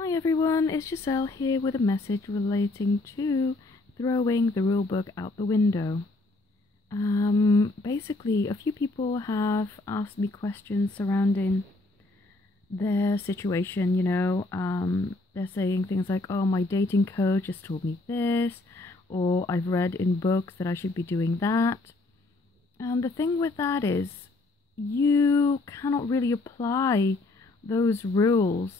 Hi everyone, it's Giselle here with a message relating to throwing the rulebook out the window. Basically, a few people have asked me questions surrounding their situation, they're saying things like, oh, my dating coach has told me this, or I've read in books that I should be doing that. And the thing with that is, you cannot really apply those rules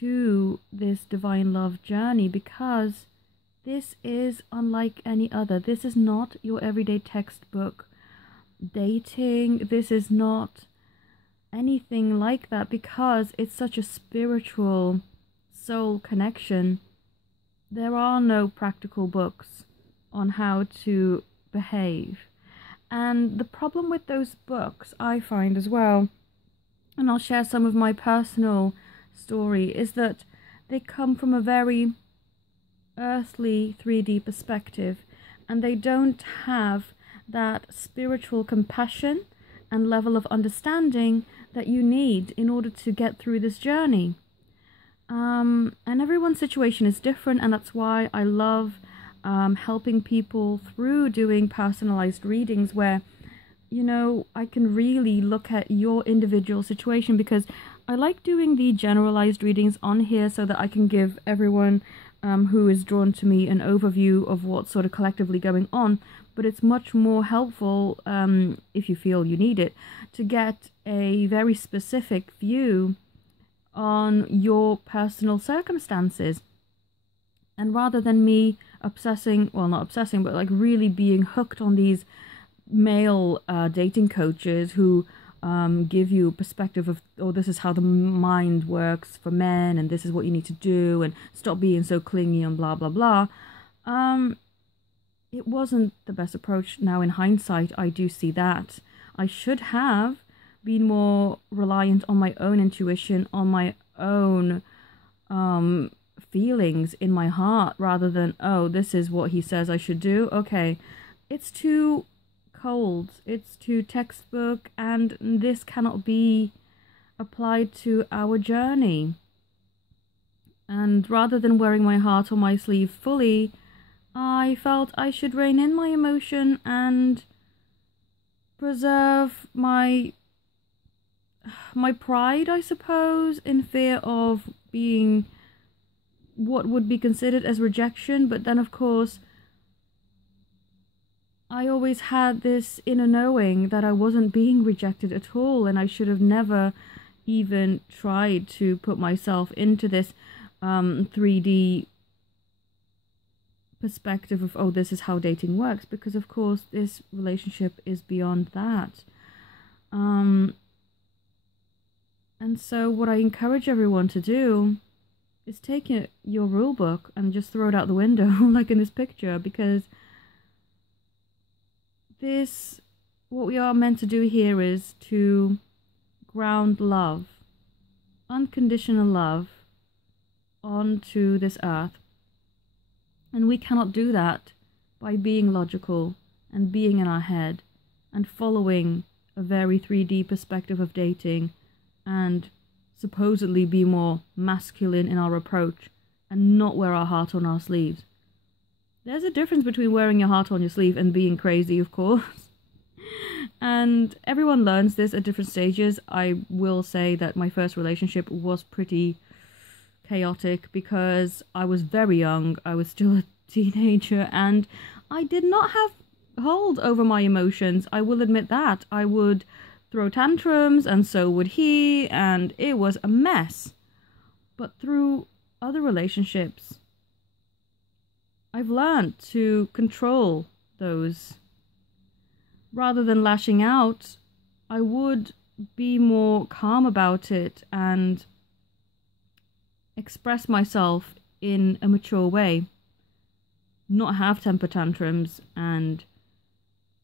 to this divine love journey because this is unlike any other. This is not your everyday textbook dating. This is not anything like that because it's such a spiritual soul connection. There are no practical books on how to behave. And the problem with those books, I find as well, and I'll share some of my personal story, is that they come from a very earthly 3D perspective, and they don't have that spiritual compassion and level of understanding that you need in order to get through this journey. And everyone's situation is different, and that's why I love helping people through doing personalized readings where I can really look at your individual situation, because I like doing the generalized readings on here so that I can give everyone who is drawn to me an overview of what's sort of collectively going on. But it's much more helpful, if you feel you need it, to get a very specific view on your personal circumstances. And rather than me obsessing, well, not obsessing, but like really being hooked on these male dating coaches who give you a perspective of, oh, this is how the mind works for men, and this is what you need to do, and stop being so clingy and blah blah blah. It wasn't the best approach. Now in hindsight, I do see that I should have been more reliant on my own intuition, on my own feelings in my heart, rather than, oh, this is what he says I should do. Okay, it's too cold, it's too textbook, and this cannot be applied to our journey. And rather than wearing my heart on my sleeve fully, I felt I should rein in my emotion and preserve my pride, I suppose, in fear of being what would be considered as rejection. But then, of course, I always had this inner knowing that I wasn't being rejected at all, and I should have never even tried to put myself into this 3D perspective of, oh, this is how dating works, because of course this relationship is beyond that. And so what I encourage everyone to do is take your rule book and just throw it out the window, like in this picture, because what we are meant to do here is to ground love, unconditional love, onto this earth. And we cannot do that by being logical and being in our head and following a very 3D perspective of dating and supposedly be more masculine in our approach and not wear our heart on our sleeves. There's a difference between wearing your heart on your sleeve and being crazy, of course. And everyone learns this at different stages. I will say that my first relationship was pretty chaotic because I was very young. I was still a teenager and I did not have hold over my emotions. I will admit that. I would throw tantrums, and so would he, and it was a mess. But through other relationships, I've learned to control those. Rather than lashing out, I would be more calm about it and express myself in a mature way. Not have temper tantrums and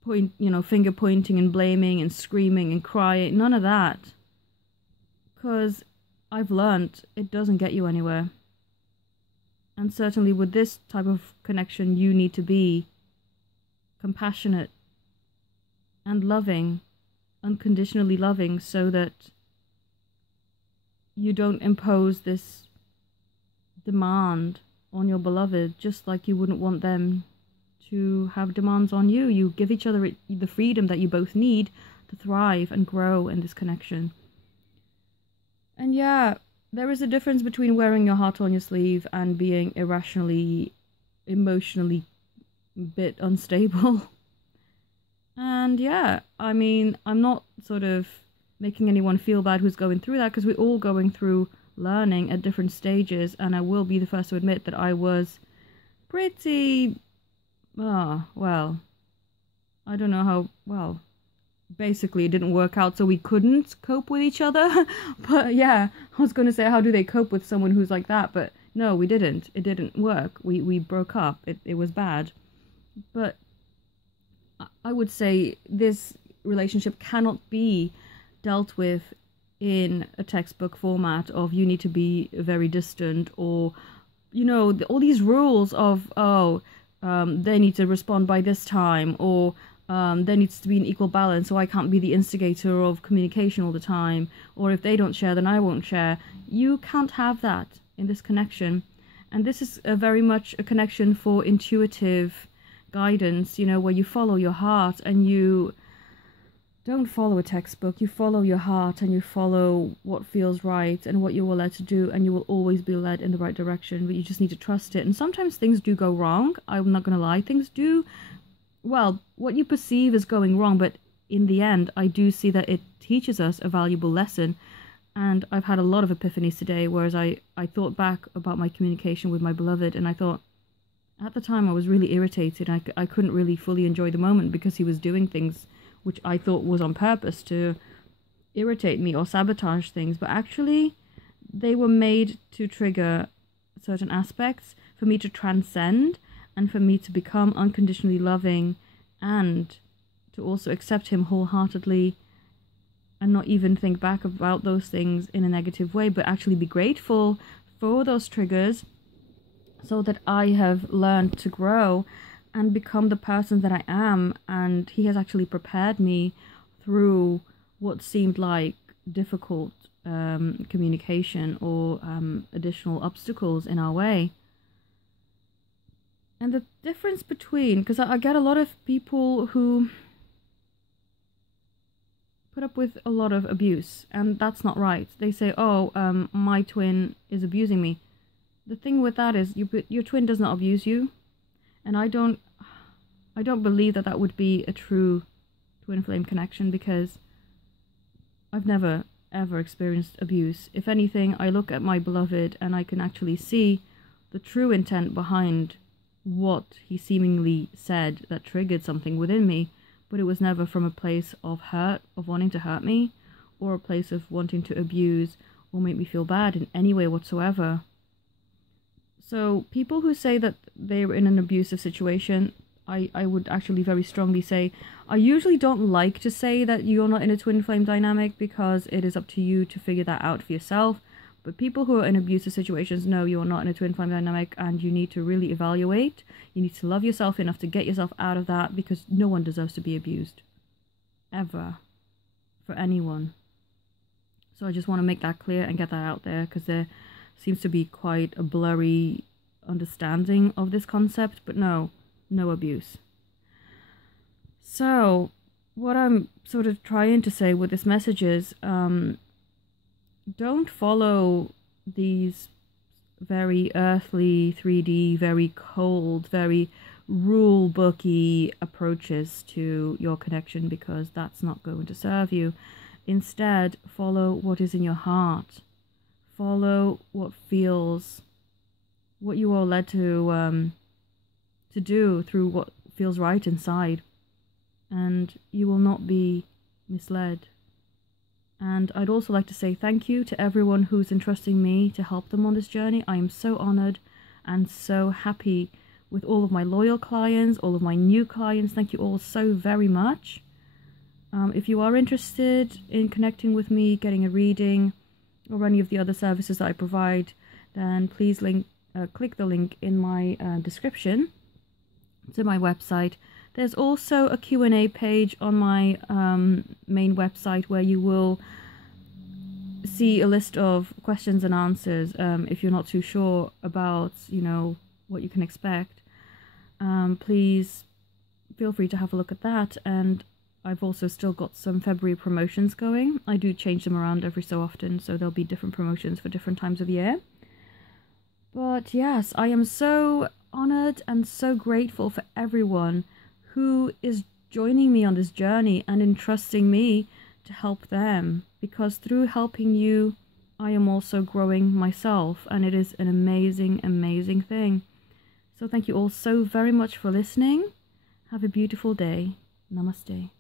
finger pointing and blaming and screaming and crying. None of that. Because I've learned it doesn't get you anywhere. And certainly with this type of connection, you need to be compassionate and loving, unconditionally loving, so that you don't impose this demand on your beloved, just like you wouldn't want them to have demands on you. You give each other the freedom that you both need to thrive and grow in this connection. And yeah, there is a difference between wearing your heart on your sleeve and being irrationally, emotionally a bit unstable. And yeah, I mean, I'm not sort of making anyone feel bad who's going through that, because we're all going through learning at different stages, and I will be the first to admit that I was pretty, well, I don't know how, well, basically it didn't work out, so we couldn't cope with each other. But yeah, I was going to say, how do they cope with someone who's like that? But no, we didn't. It didn't work. We broke up. It was bad. But I would say this relationship cannot be dealt with in a textbook format of you need to be very distant, or, you know, all these rules of, they need to respond by this time, or there needs to be an equal balance, so I can't be the instigator of communication all the time, or if they don't share, then I won't share. You can't have that in this connection. And this is very much a connection for intuitive guidance, you know, where you follow your heart and you don't follow a textbook. You follow your heart and you follow what feels right and what you were led to do, and you will always be led in the right direction, but you just need to trust it. And sometimes things do go wrong. I'm not going to lie. Things do, well, what you perceive as going wrong, but in the end, I do see that it teaches us a valuable lesson. And I've had a lot of epiphanies today, whereas I thought back about my communication with my beloved, and I thought, at the time I was really irritated. I couldn't really fully enjoy the moment because he was doing things which I thought was on purpose to irritate me or sabotage things, but actually they were made to trigger certain aspects for me to transcend and for me to become unconditionally loving, and to also accept him wholeheartedly and not even think back about those things in a negative way, but actually be grateful for those triggers, so that I have learned to grow and become the person that I am. And he has actually prepared me through what seemed like difficult communication or additional obstacles in our way. And the difference between, because I get a lot of people who put up with a lot of abuse, and that's not right. They say, oh, my twin is abusing me. The thing with that is your twin does not abuse you, and I don't believe that that would be a true twin flame connection, because I've never ever experienced abuse. If anything, I look at my beloved and I can actually see the true intent behind what he seemingly said that triggered something within me, but it was never from a place of hurt, of wanting to hurt me, or a place of wanting to abuse or make me feel bad in any way whatsoever. So people who say that they're in an abusive situation, I would actually very strongly say, I usually don't like to say that you're not in a twin flame dynamic, because it is up to you to figure that out for yourself. But people who are in abusive situations know you're not in a twin flame dynamic, and you need to really evaluate. You need to love yourself enough to get yourself out of that, because no one deserves to be abused. Ever. For anyone. So I just want to make that clear and get that out there, because there seems to be quite a blurry understanding of this concept, but no abuse. So what I'm sort of trying to say with this message is, don't follow these very earthly, 3D, very cold, very rule booky approaches to your connection, because that's not going to serve you. Instead, follow what is in your heart. Follow what feels, what you are led to do through what feels right inside, and you will not be misled. And I'd also like to say thank you to everyone who's entrusting me to help them on this journey. I am so honored and so happy with all of my loyal clients, all of my new clients. Thank you all so very much. If you are interested in connecting with me, getting a reading, or any of the other services that I provide, then please click the link in my description to my website. There's also a Q&A page on my main website where you will see a list of questions and answers if you're not too sure about, you know, what you can expect. Please feel free to have a look at that. And I've also still got some February promotions going. I do change them around every so often, so there'll be different promotions for different times of year. But yes, I am so honored and so grateful for everyone who is joining me on this journey and entrusting me to help them, because through helping you, I am also growing myself, and it is an amazing, amazing thing. So thank you all so very much for listening. Have a beautiful day. Namaste.